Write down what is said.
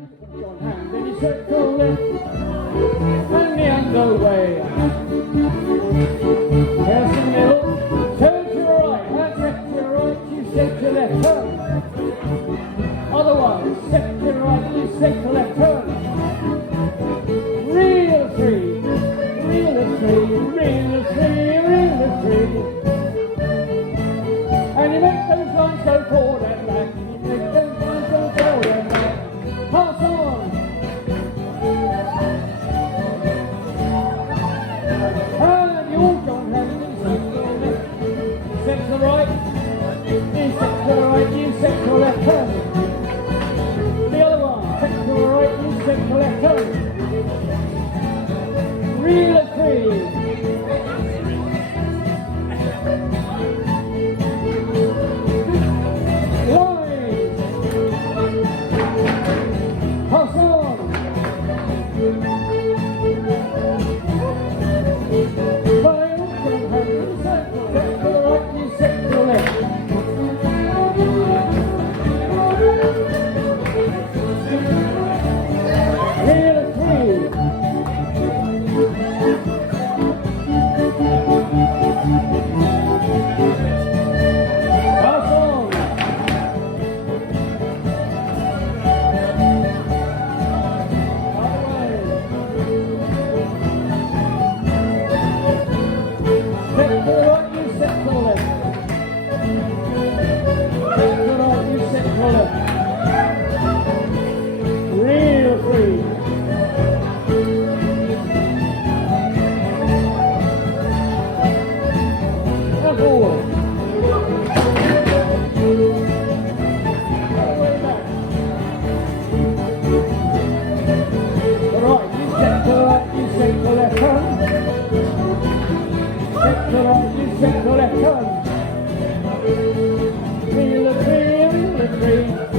One hand and you circle left and the other way. Here's the middle, turn to your right, and step to your right, you step to left, turn. Other one, step to your right, you step to left, turn. Reel of three, reel of three, reel of three, reel of three. And you make those lines go forward and back, and you make those lines go forward and back. Pass on. And you all join hands and step to the right, you step to the right, you step to the left, turn. The other one, step to the right, you step to the left, turn. Reel of three. Reel of three, reel of three.